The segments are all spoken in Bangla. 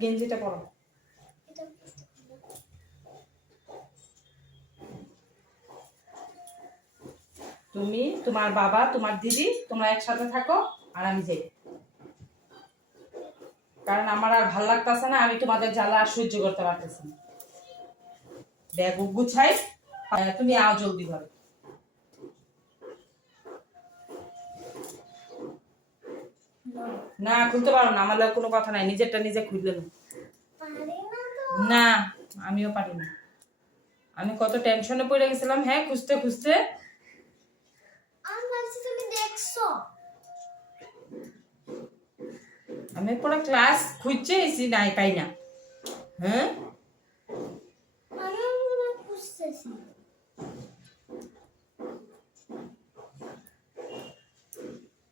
গেঞ্জিটা পরো। তুমি, তোমার বাবা, তোমার দিদি, তোমরা একসাথে থাকো আর আমি যাই, কারণ আমার আর ভাল লাগতেছে না, আমি তোমাদের জ্বালা আর সহ্য করতে পারতেছি না। ব্যাগ গুছাই, তুমি আও জলদি ঘরে। না খুলতে পারো না, আমার লাগে কোনো কথা নাই, নিজেরটা নিজে খুললে না। আমিও পারি না, আমি কত টেনশনে পড়ে গেছিলাম, হ্যাঁ খুঁজতে খুঁজতে। আমি পুরো ক্লাস খুঁজছে এসি নাই পাই না। হ্যাঁ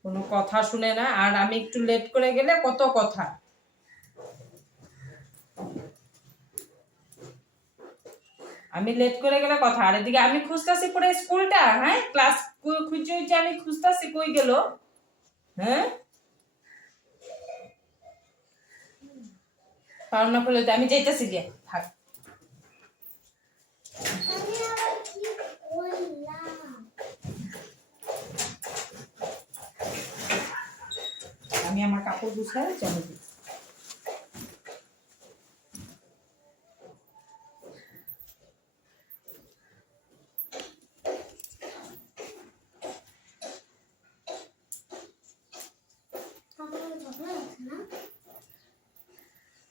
কোনো কথা শুনে না, আর আমি একটু লেট করে গেলে কত কথা। আমি লেট করে গেলে কথা, আর এদিকে আমি খুঁজতেছি পুরো স্কুলটা, হ্যাঁ ক্লাস খুঁজে খুঁজে আমি খুঁজতেছি কই গেল। হ্যাঁ পাওনা করলে আমি যাইতেছি গিয়ে থাক। আমি আমার কাপড় গুছাই চলে দিই।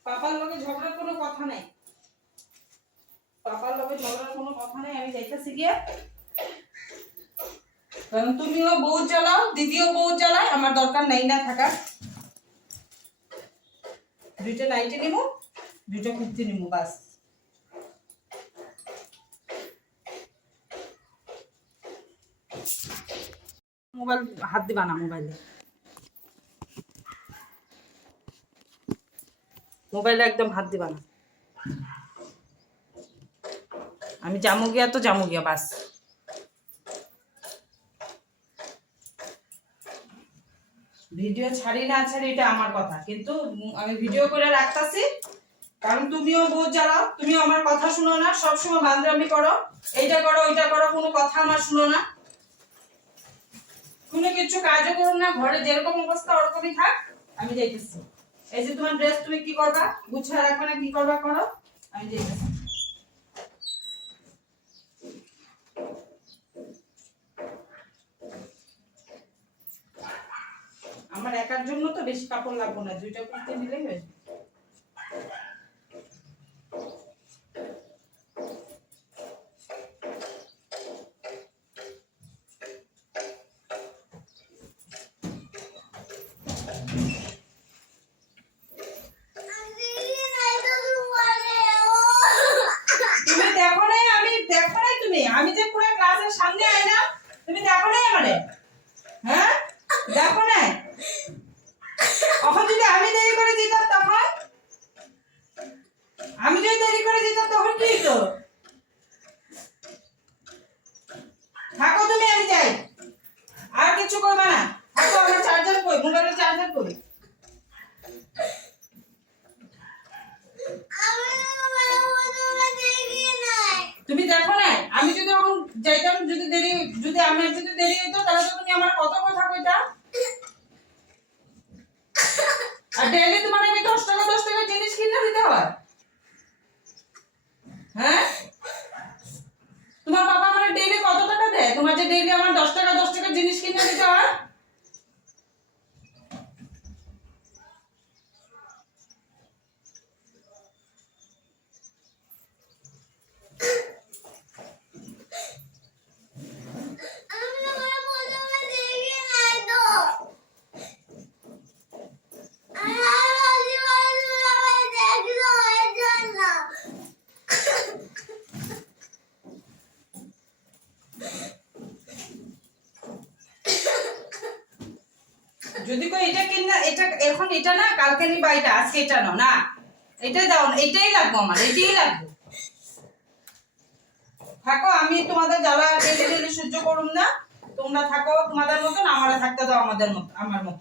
পাপার লগে ঝগড়ার কোনো কথা নাই, পাপার লগে ঝগড়ার কোনো কথা নাই, আমি যাইতেছি গিয়ে। কারণ তুমিও বউ জ্বালাও, দিদিও বউ জ্বালায়, আমার দরকার নাই না থাকার। দুইটা নাইটে নিব, দুইটা কুর্তি নিব, বাস। মোবাইল হাত দিবা না, মোবাইলে মোবাইলে একদম হাত দিবা না। আমি জামু গিয়া তো জামু গিয়া, বাস। ভিডিও ছাড়ি না ছাড়ি এটা আমার কথা, কিন্তু আমি ভিডিও করে রাখতাছি, কারণ তুমিও বউ জ্বালাও, তুমিও আমার কথা শুনো না, সবসময় বান্দরামি করো, এইটা করো ওইটা করো, কোনো কথা আমার শুনো না, কোনো কিছু কাজও করো না, ঘরে যেরকম অবস্থা ওরকমই থাক, আমি যাইতেছি। এই যে তোমার ড্রেস তুমি কি করবা, গুছিয়ে রাখবে না কি করবা করো, আমি যাইতেছি। আমার একার জন্য তো বেশি কাপড় লাগবে না, দুইটা কুর্তি নিলেই হয়ে যাবে। আমি যে পুরো ক্লাসের সামনে আইলাম, তুমি দেখো নাই আমারে? হ্যাঁ দেখো নাই? এখন যদি আমি দেরি করে যেতাম তখন, আমি যদি দেরি করে যেতাম তখন কি হতো? থাকো তুমি, আমি যাই, আর কিছু করবে না, থাকো। আমার চার্জার কই, মোবাইলের চার্জার কই? তুমি দেখো না, আমি যদি এখন যাইতাম, যদি দেরি, যদি আমি যদি দেরি হতো, তাহলে তো তুমি আমার কত কথা কইতা। আর ডেইলি তোমার আমি 10 টাকা জিনিস কিনে দিতে হয়। হ্যাঁ তোমার বাবা আমার ডেইলি কত টাকা দেয়, তোমার যে ডেইলি আমার 10 টাকা জিনিস কিনে দিতে হয়। যদি কই এটা কিন না, এটা এখন এটা না, কালকে নিবা এটা, আজকে এটা নাও না, এটাই দাও, এটাই লাগবে আমার, এটাই লাগবে। থাকো, আমি তোমাদের জ্বালা ডেলি সহ্য করুম না, তোমরা থাকো তোমাদের মতন, আমারে থাকতে দাও আমাদের মত, আমার মত।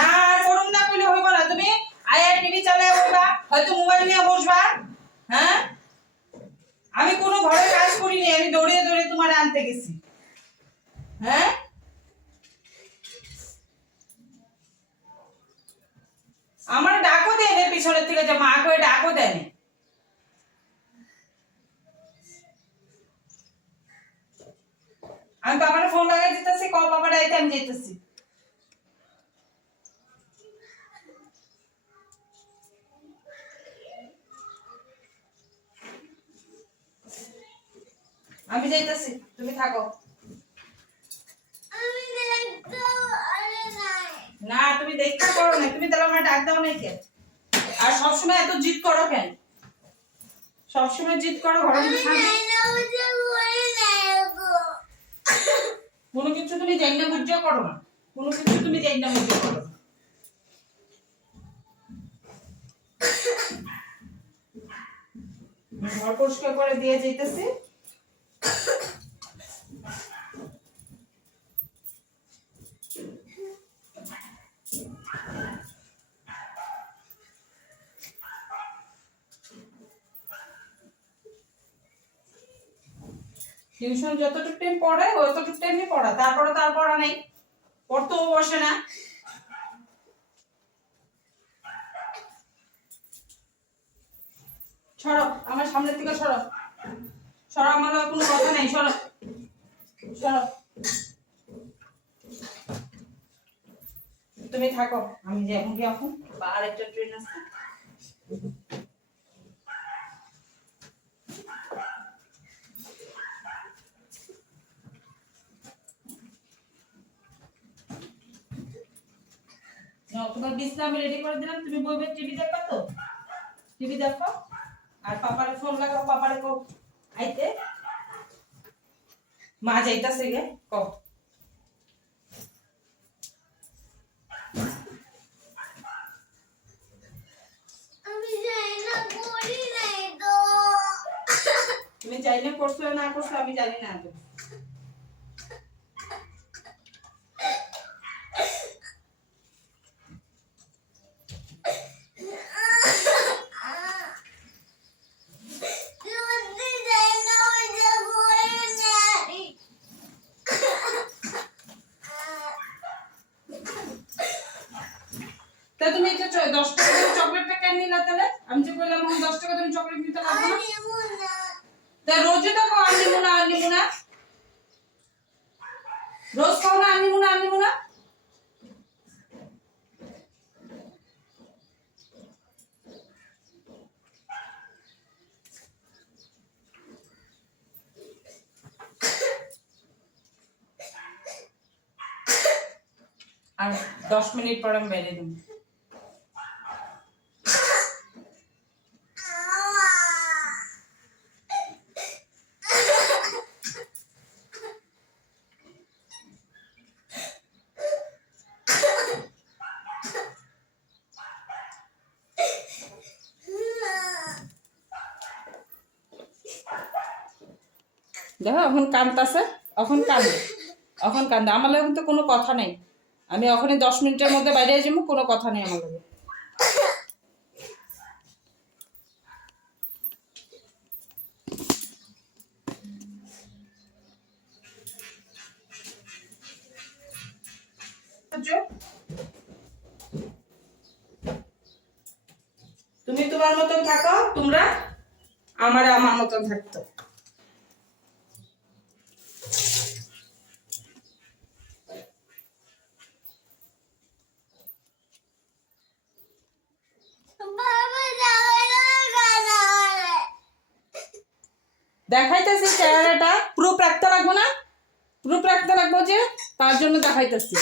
না করুম না কইলে হইব না, তুমি আয়া টিভি গেছি। হ্যাঁ, আমার ডাকও দেয় না পিছনের থেকে, যে মা করে ডাকও দেয় না। আমি বাবার ফোন লাগাই দিতেছি, কল বাবার আইতে আমি যেতেছি। আমি যাইতেছি, তুমি থাকো। না তুমি দেখতে করো না, তুমি তাহলে আমার ডাক দাও নাই কেন? আর সবসময় এত জিদ করো কেন? সবসময় জিদ করো ঘরে কোনো কিছু তুমি জানি না বুঝিয়ে করো না, কোনো কিছু তুমি জানি না বুঝিয়ে করো। ঘর পরিষ্কার করে দিয়ে যেতেছি। টিউশন যতটুকু টাইম পড়ে অতটুকু টাইমই পড়া, তারপরে তার পড়া নেই, পড়তেও বসে না। সরো আমার সামনের থেকে, সরো সরো, আমার কোনো কথা নেই, সরো সরো। তুমি থাকো, আমি যাবো কি এখন, আর একটা ট্রেন আছে। তোমার বিছনা আমি রেডি করে দিলাম, তুমি বলবে টিভি দেখবা তো, টিভি দেখো। আর পাপারে ফোন লাগাও, পাপারে কো আইতে, মা যাইতাছে গে কো। তুমি যাই না করছো না করছো আমি জানি না। তা তুমি 10 টাকা চকলেটটা কেন নিলা তাহলে? আমি যে বললাম 10 টাকা তুমি চকলেট নিতে পারবে না। তা রোজই তো কো আনলিমু না আনলিমু না, রোজ কও না আনলিমু না আনলিমু না। আর 10 মিনিট পর আমি বেরিয়ে দেবো। দেখো এখন কান্দতেছে, এখন কান্দে, এখন কান্দে। আমার লাগে কিন্তু কোনো কথা নেই, আমি এখনই 10 মিনিটের মধ্যে বাইরে যাবো, কোনো কথা নেই আমার লাগে। তুমি তোমার মতন থাকো, তোমরা আমার আমার মতন থাকতো। দেখাইতেছি চেহারাটা, প্রুফ রাখতে লাগবো না, প্রুফ রাখতে লাগবো যে তার জন্য দেখাইতেছি।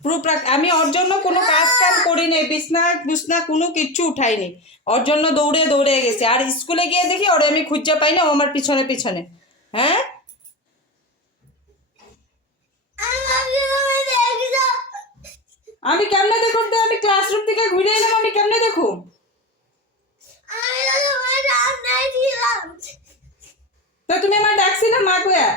প্রুফ রাখ, আমি ওর জন্য কোনো কাজ কাম করি নাই, বিছনা বিছনা কোনো কিচ্ছু উঠাইনি, ওর জন্য দৌড়ে দৌড়ে গেছে। আর স্কুলে গিয়ে দেখি ওরে আমি খুঁজে পাই না, ও আমার পিছনে পিছনে। হ্যাঁ আমি কেমনে দেখুন, আমি ক্লাসরুম থেকে ঘুরে এলাম, আমি কেমনে দেখুন? তো তুমি আমার ডাকছি না মা কয়া,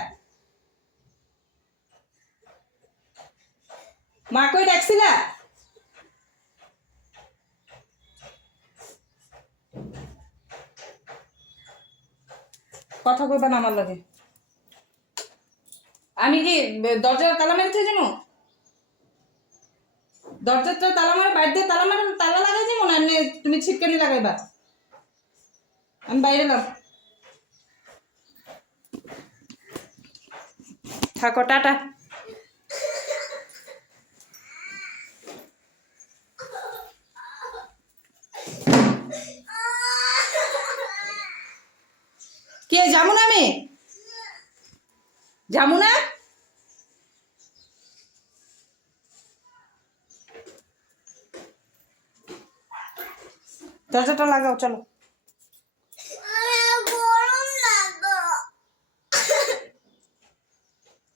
মা কই ডাকছিলা? কথা কইবা না আমার লাগে। আমি কি দরজার তালা মেরে যাবো? দরজাটা তালা মারে বাইরে দিয়ে তালা মারে তালা লাগাই যাবো না এমনি তুমি ছিটকানি লাগাইবা? আমি বাইরে এলাম, থাকো, টাটা। কে যাবো না? আমি যাবো না? দরজাটা লাগাও, চলো।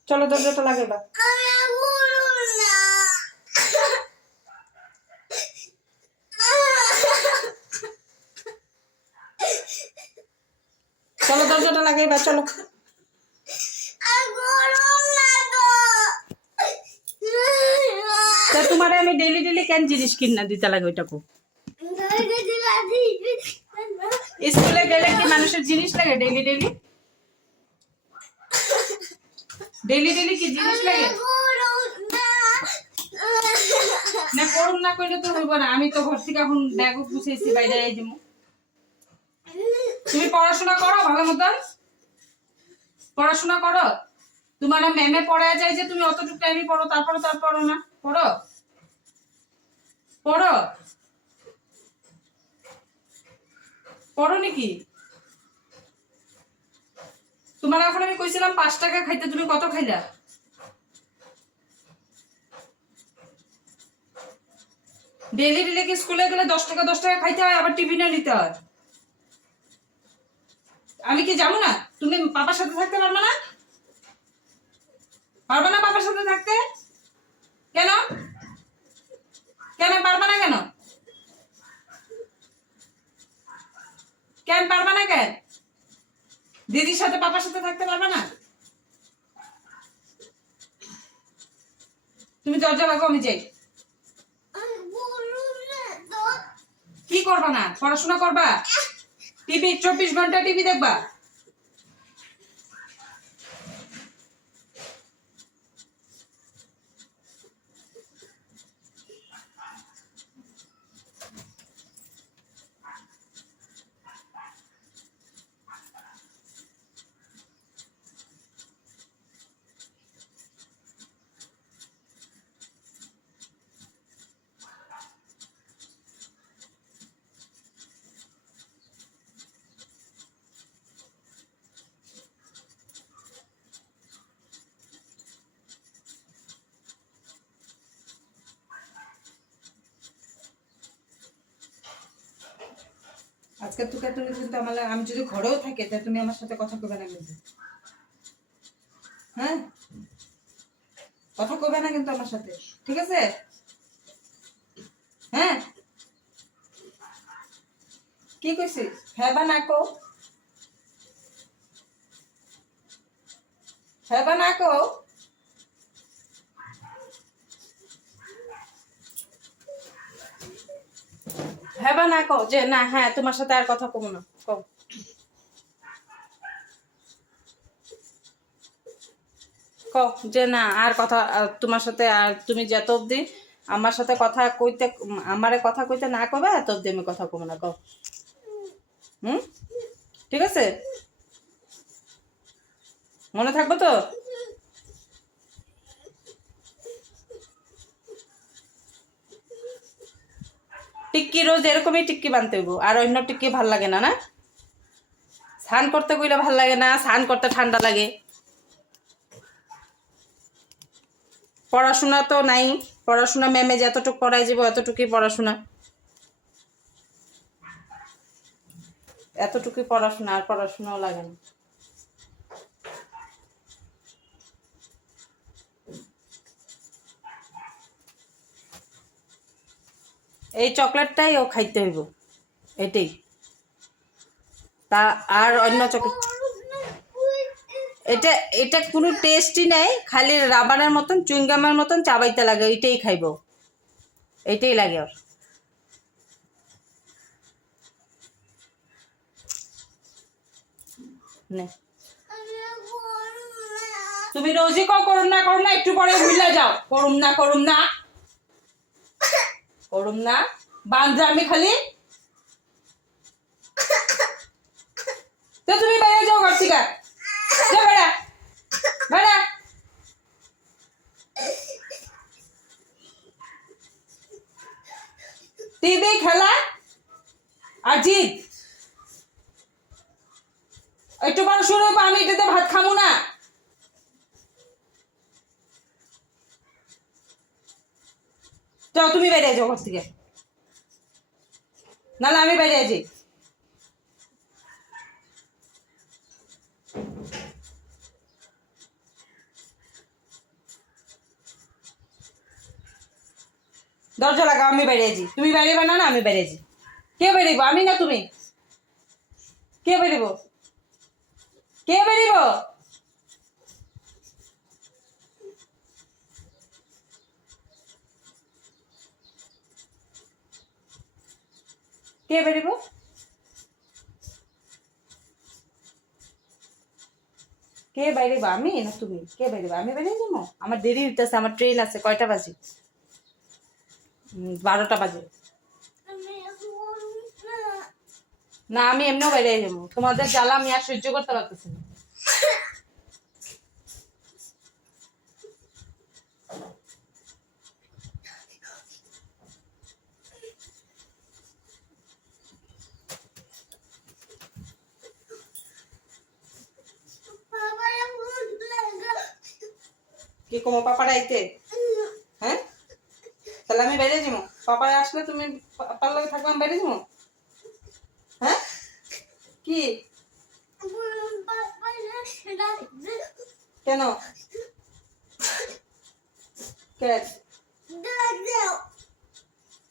চলো দরজাটা লাগাইবা। চলো দরজাটা লাগাইবা, চলো। তোমার আমি ডেলি ডেলি কেন জিনিস কিনা দিতে লাগে? ওইটাকু স্কুলে গেলে কি মানুষের জিনিস লাগে? ডেলি ডেলি ডেলি ডেলি কি জিনিস লাগে? না করুন না কইলে তো হইব না। আমি তো ঘর থেকে এখন ব্যাগ গুছাইছি, বাইরে যাই যাবো। তুমি পড়াশোনা করো ভালো মতন, পড়াশোনা করো। তোমার ম্যামে পড়ায় যায় যে তুমি অতটুকু টাইমই পড়ো, তারপরে তার পড়ো না? পড়ো পড়ো পড়ো নাকি? তোমার এখন আমি কইছিলাম 5 টাকা খাইতে, তুমি কত খাইলা? ডেলি ডেলি কি স্কুলে গেলে 10 টাকা 10 টাকা খাইতে হয়, আবার টিফিনে নিতে হয়? আমি কি যাবো না? তুমি পাপার সাথে থাকতে পারবে না? পারবে না পাপার সাথে থাকতে? কেন কেন পারবে না? কেন কেন পারবে না? কেন দিদির সাথে পাপার সাথে থাকতে পারবে না? তুমি দরজা লাগাও, আমি যাই। কি করবা না? পড়াশোনা করবা? টিভি 24 ঘন্টা টিভি দেখবা? আজকে তোকে তুমি কিন্তু আমার আমি যদি ঘরেও থাকি তাহলে তুমি আমার সাথে কথা কইবে না কিন্তু, হ্যাঁ? কথা কইবে না কিন্তু আমার সাথে, ঠিক আছে? হ্যাঁ, কি কইছিস? হ্যাঁ বা না কো, হ্যাঁ বা না কো। হ্যাঁ বা না কো যে না, হ্যাঁ তোমার সাথে আর কথা কমো না, কও। কও যে না আর কথা তোমার সাথে, আর তুমি যত অবধি আমার সাথে কথা কইতে, আমারে কথা কইতে না কবে এত অবধি আমি কথা কমো না, কও। হুম, ঠিক আছে? মনে থাকবো তো? টিক্কি রোজ এরকমই টিক্কি বানতে হইব, আর অন্য টিক্কি ভাল লাগে না? না স্নান করতে কইলে ভাল লাগে না, স্নান করতে ঠান্ডা লাগে। পড়াশোনা তো নাই, পড়াশোনা ম্যামে যতটুকু পড়াই যাব এতটুকুই পড়াশোনা, এতটুকুই পড়াশোনা, আর পড়াশোনাও লাগে না। এই চকলেটটাই ও খাইতে হইব, এটাই। তা আর অন্য চকলেট, এটা এটা কোনো টেস্টই নাই, খালি রাবারের মতন চুইংগামের মতন চাবাইতে লাগে, এইটাই খাইব, এইটাই লাগে ওর। নে তুমি রোজই করুম না একটু পরে ভুলে যাও করুম না বান্ধরামি খালি তো তুমি বেরিয়ে যাও ঘর থেকে যা বেড়া বেড়া টিভি খেলা আর জিদ একটু পর শুরু আমি এটাতে ভাত খামু না যাও তুমি বেরিয়ে যাও ঘর থেকে নাহলে আমি বেরিয়ে যাই দরজা লাগাও আমি বেরিয়ে যাই তুমি বেরিয়ে না আমি বেরিয়ে যাই কে বেরিব আমি না তুমি কে বেরিব কে বেরিব কে বেরিব কে বেরিব আমি না তুমি কে বেরিব আমি বেরিয়ে যাবো আমার দেরি হইতেছে আমার ট্রেন আছে কয়টা বাজে 12টা বাজে না আমি এমনিও বেরিয়ে যাবো তোমাদের জ্বালা আমি আর সহ্য করতে পারতেছি না কি কমো পাপারা আইতে হ্যাঁ তাহলে আমি বেরিয়ে যাবো পাপারা আসলে তুমি পাপার লগে থাকবে আমি বেরিয়ে যাবো হ্যাঁ কি কেন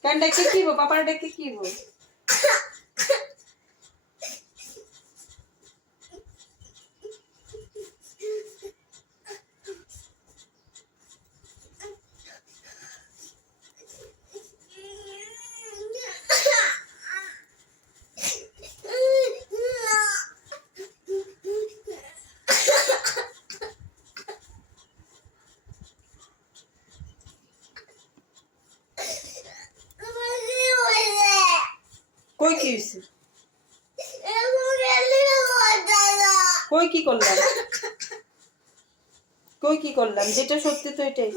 কেন ডেকে কি পাপারা ডেকে কি কই কি হইছে কই কি করলাম যেটা সত্যি তো এটাই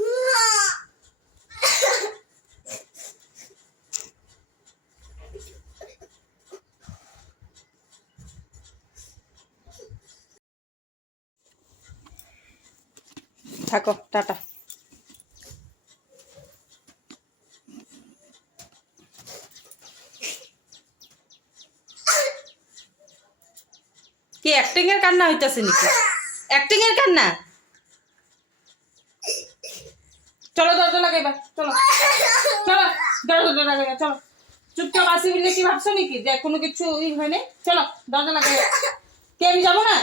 থাকো টাটা কি অ্যাক্টিং এর কান্না হইতাছে নাকি অ্যাক্টিং এর কান্না চলো দরজা লাগাইবা চলো দরজা লাগাইবা চলো চুপচাপ আসি বলে কি ভাবছো নাকি যে কোনো কিছু হয়নি চলো দরজা লাগাইবা কে আমি যাবো না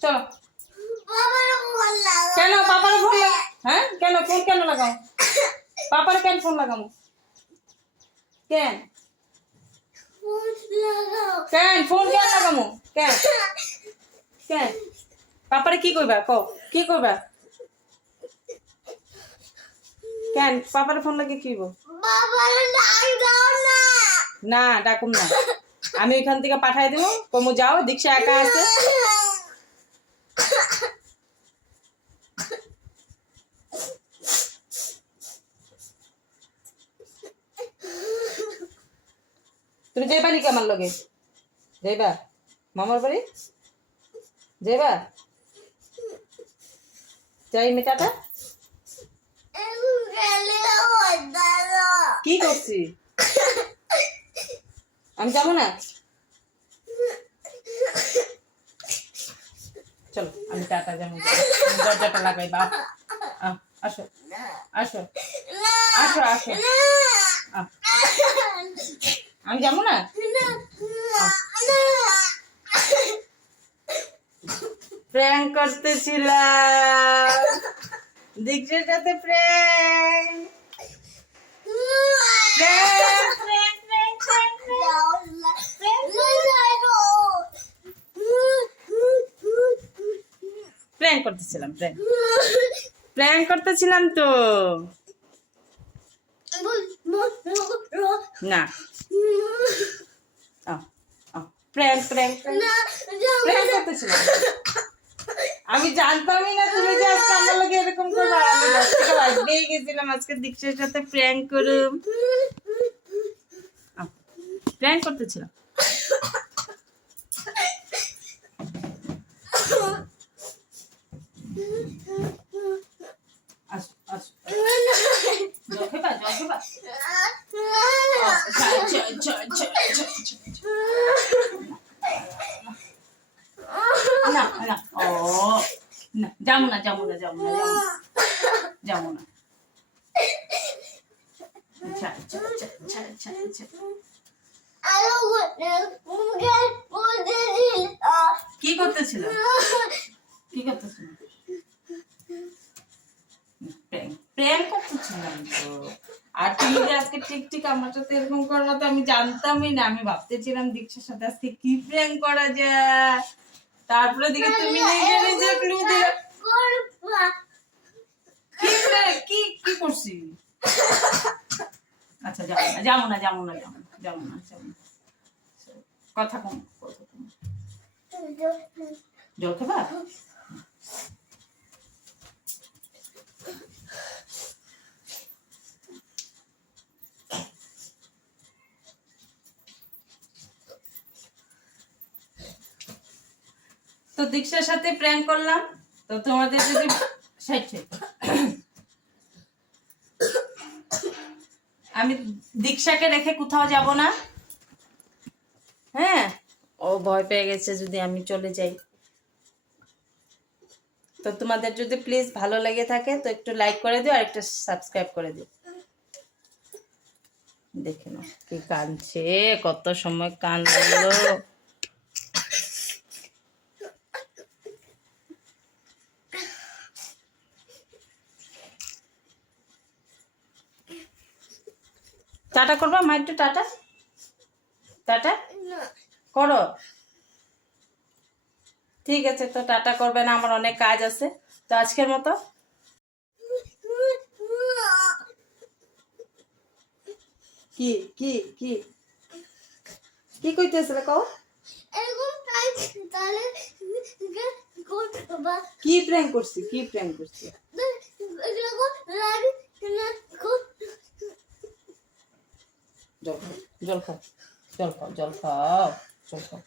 চলো কেন পাপার ফোন হ্যাঁ কেন ফোন কেন লাগাও পাপার কেন ফোন লাগাবো কেন ফোন কেন লাগামো কেন পাপারে কি কইবা কি কইবা কেন পাপারে ফোন লাগে কি না ডাকুম না আমি ওইখান থেকে পাঠাই দেবো কমু যাও দীক্ষা একা আছে তুমি যাইবা নাকি আমার লগে যাইবা মামার বাড়ি যাইবা যাই মেটাটা কি করছি আমি যাবো না চলো আমি টাটা যাবো দরজাটা লাগাই বা আসো আসো আসো আসো আমি যাবো না প্র্যাঙ্ক করতেছিলাম দীক্ষার সাথে প্র্যাঙ্ক প্র্যাঙ্ক করতেছিলাম, প্র্যাঙ্ক করতেছিলাম তো। না প্র্যাঙ্ক প্র্যাঙ্ক প্র্যাঙ্ক করতেছিলাম। আমি জানতামই না তুমি যে আজকে আমার লগে এরকম করবে। আমি দশ থেকে বাজতেই গেছিলাম আজকে দীক্ষার সাথে প্র্যাঙ্ক করুম। প্র্যাঙ্ক করতেছিলাম। আসো আসো, জল খাবা, জল খাবা। না না, ও না, যাবো না যাবো না যাবো না যাবো না। কি করতেছিল, কি করতেছিল? প্রেম করতেছিলাম তো। আর তুমি যে আজকে ঠিক ঠিক আমার সাথে এরকম করবো তো আমি জানতামই না। আমি ভাবতেছিলাম দীক্ষার সাথে আজকে কি প্রেম করা যায়। তারপরে দিকে তুমি নিজে নিজে ক্লু দিলে। কি কি করছি? আচ্ছা যাবো না যাবো না যাবো না যাবো না যাবো না। কথা কম, কথা কম। জল খাবা? তো দীক্ষার সাথে প্র্যাঙ্ক করলাম। তো তোমাদের যদি আমি দীক্ষাকে রেখে কোথাও যাব না। হ্যাঁ, ও ভয় পেয়ে গেছে যদি আমি চলে যাই। তো তোমাদের যদি প্লিজ ভালো লেগে থাকে তো একটু লাইক করে দিও আর একটা সাবস্ক্রাইব করে দিও। দেখে নাও কি কাঁদছে, কত সময় কাঁদলো। টাটা করবা মা, একটু টাটা টাটা করো। ঠিক আছে, তো টাটা করবে না, আমার অনেক কাজ আছে। তো আজকের মতো কি কি কি কি কইতেছিলে কও? কি প্র্যাঙ্ক করছি, কি প্র্যাঙ্ক করছি? জল খাও, জল খাও, জল খাও, জল খাও, জল খাও।